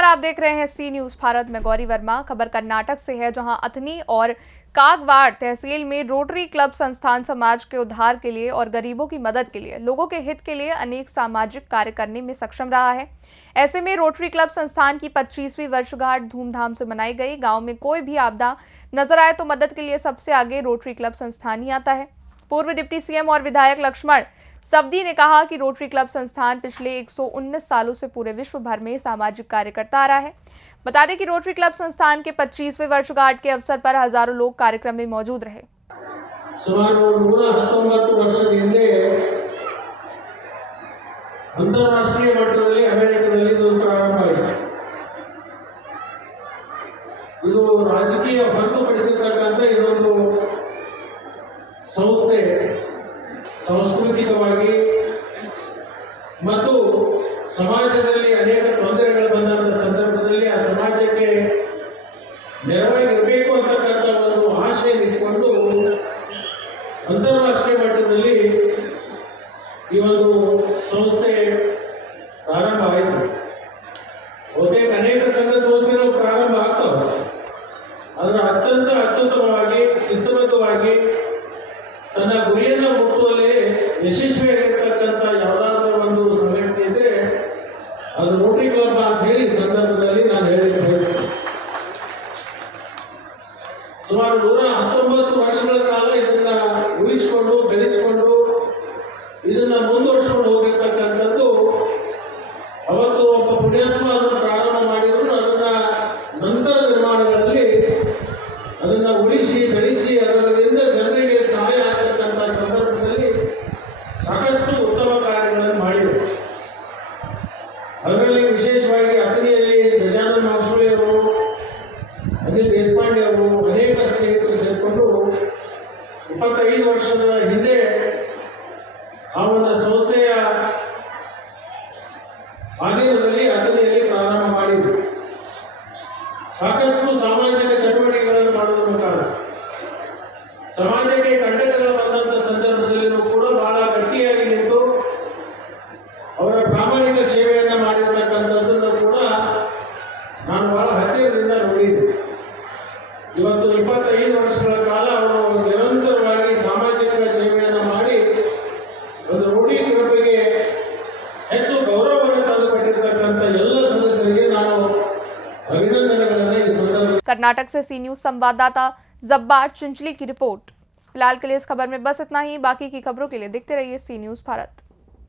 नमस्कार, आप देख रहे हैं सी न्यूज भारत में गौरी वर्मा। खबर कर्नाटक से है, जहां अथनी और कागवाड़ तहसील में रोटरी क्लब संस्थान समाज के उद्धार के लिए और गरीबों की मदद के लिए, लोगों के हित के लिए अनेक सामाजिक कार्य करने में सक्षम रहा है। ऐसे में रोटरी क्लब संस्थान की 25वीं वर्षगांठ धूमधाम से मनाई गई। गांव में कोई भी आपदा नजर आए तो मदद के लिए सबसे आगे रोटरी क्लब संस्थान ही आता है। पूर्व डिप्टी सीएम और विधायक लक्ष्मण सवदी ने कहा कि रोटरी क्लब संस्थान पिछले 119 सालों से पूरे विश्व भर में सामाजिक कार्य करता आ रहा है। बता दें कि रोटरी क्लब संस्थान के 25वें वर्षगांठ के अवसर पर हजारों लोग कार्यक्रम में मौजूद रहे। ಸುಮಾರು 119 ವರ್ಷದ ಹಿಂದೆ ಅಂತಾರಾಷ್ಟ್ರೀಯ ಮಟ್ಟದಲ್ಲಿ ಅಮೆರಿಕದಲ್ಲಿ ಇದು ಪ್ರಾರಂಭ ಆಯಿತು. ಇದು ರಾಜಕೀಯ ಹೊರತುಪಡಿಸಿರ್ತಕ್ಕಂಥ ಇದೊಂದು ಸಂಸ್ಥೆ ಸಾಂಸ್ಕೃತಿಕವಾಗಿ ಮತ್ತು ಸಮಾಜದಲ್ಲಿ ಅನೇಕ ತೊಂದರೆಗಳು ಬಂದಂಥ ಸಂದರ್ಭದಲ್ಲಿ ಆ ಸಮಾಜಕ್ಕೆ ನೆರವಾಗಿರಬೇಕು ಅಂತಕ್ಕಂಥ ಒಂದು ಆಶೆ ಇಟ್ಕೊಂಡು ಅಂತಾರಾಷ್ಟ್ರೀಯ ಮಟ್ಟದಲ್ಲಿ ಈ ಒಂದು ಸಂಸ್ಥೆ ಪ್ರಾರಂಭ ಆಯಿತು. ಬಹುತೇಕ ಅನೇಕ ಸಂಘ ಸಂಸ್ಥೆಗಳು ಪ್ರಾರಂಭ ಆಗ್ತವೆ. ಅದರ ಅತ್ಯಂತ ಅತ್ಯುತ್ತಮವಾಗಿ ಶಿಸ್ತುಬದ್ಧವಾಗಿ ತನ್ನ ಗುರಿಯನ್ನು ಮುಟ್ಟುವಲ್ಲಿ ಯಶಸ್ವಿಯಾಗಿರ್ತಕ್ಕಂಥ ಯಾವುದಾದ್ರೂ ಒಂದು ಸಂಘಟನೆ ಇದ್ದರೆ ಅದು ರೋಟರಿ ಕ್ಲಬ್ ಅಂತ ಹೇಳಿ ಸಂದರ್ಭದಲ್ಲಿ ನಾನು ಹೇಳಲಿಕ್ಕೆ ಬಯಸ್ತೇನೆ. ಸುಮಾರು 119 ವರ್ಷಗಳ ಕಾಲ ಇದನ್ನ ಉಳಿಸಿಕೊಂಡು ಬೆಳೆಸಿಕೊಂಡು ಇದನ್ನ ಮುಂದುವರಿಸಿಕೊಂಡು ಹೋಗಿರ್ತಕ್ಕಂಥದ್ದು. ಅವತ್ತು ಒಬ್ಬ ಪುಣ್ಯಾತ್ಮ ಅದನ್ನು ಪ್ರಾರಂಭ ಮಾಡಿದ್ರು. ಅದನ್ನ ನಂತರ ನಿರ್ಮಾಣಗಳಲ್ಲಿ ಅದನ್ನ ಉಳಿಸಿ ಬೆಳೆಸಿ ಅದರಿಂದ ಜನರಿಗೆ ಸಹಾಯ ಆಗ್ತಕ್ಕಂಥ ಸಂದರ್ಭದಲ್ಲಿ ಸಾಕಷ್ಟು ಉತ್ತಮ ಕಾರ್ಯಗಳನ್ನು ಮಾಡಿದರು. ಅದರಲ್ಲಿ ವಿಶೇಷವಾಗಿ ಅಗ್ನಿಯಲ್ಲಿ ಗಜಾನನ ಮಾಂಸೋಳಿ ಅವರು, ಅನಿಲ್ ದೇಶಪಾಂಡೆ ಅವರು, ಅನೇಕ ಸ್ನೇಹಿತರು ಸೇರಿಕೊಂಡು 25 ವರ್ಷದ ಹಿಂದೆ ಆ ಒಂದು ಸಂಸ್ಥೆಯ ಅಧೀನದಲ್ಲಿ ಅಗ್ನಿಯಲ್ಲಿ ಪ್ರಾರಂಭ ಮಾಡಿದರು. ಸಾಕಷ್ಟು ಸಾಮಾಜಿಕ ಚಟುವಟಿಕೆಗಳನ್ನು ಮಾಡೋದ್ರ ಮುಖಾಂತರ ಸಮಾಜಕ್ಕೆ ಕಂಟಕಗಳು ಬಂದಂಥ ಸಂದರ್ಭದಲ್ಲಿಯೂ ಕೂಡ ಬಹಳ ಗಟ್ಟಿಯಾಗಿ ನಿಂತು ಅವರ ಪ್ರಾಮಾಣಿಕ ಸೇವೆಯನ್ನು ಮಾಡಿರ್ತಕ್ಕಂಥದ್ದನ್ನು ಕೂಡ ನಾನು ಬಹಳ ಹತ್ತಿರದಿಂದ ನೋಡಿದ್ದೆ. ಇವತ್ತು 25 ವರ್ಷಗಳ ಕಾಲ ಅವರು ನಿರಂತರವಾಗಿ ಸಾಮಾಜಿಕ ಸೇವೆಯನ್ನು ಮಾಡಿ ಒಂದು ರೋಟರಿ ಕ್ಲಬ್ಗೆ ಹೆಚ್ಚು ಗೌರವವನ್ನು ತಂದುಕೊಟ್ಟಿರ್ತಕ್ಕಂಥ ಎಲ್ಲ ಸದಸ್ಯರಿಗೆ ನಾನು अभिनंदन इस संदर्भ। कर्नाटक से सी न्यूज संवाददाता जब्बार चिंचली की रिपोर्ट। फिलहाल के लिए इस खबर में बस इतना ही। बाकी की खबरों के लिए देखते रहिए सी न्यूज भारत।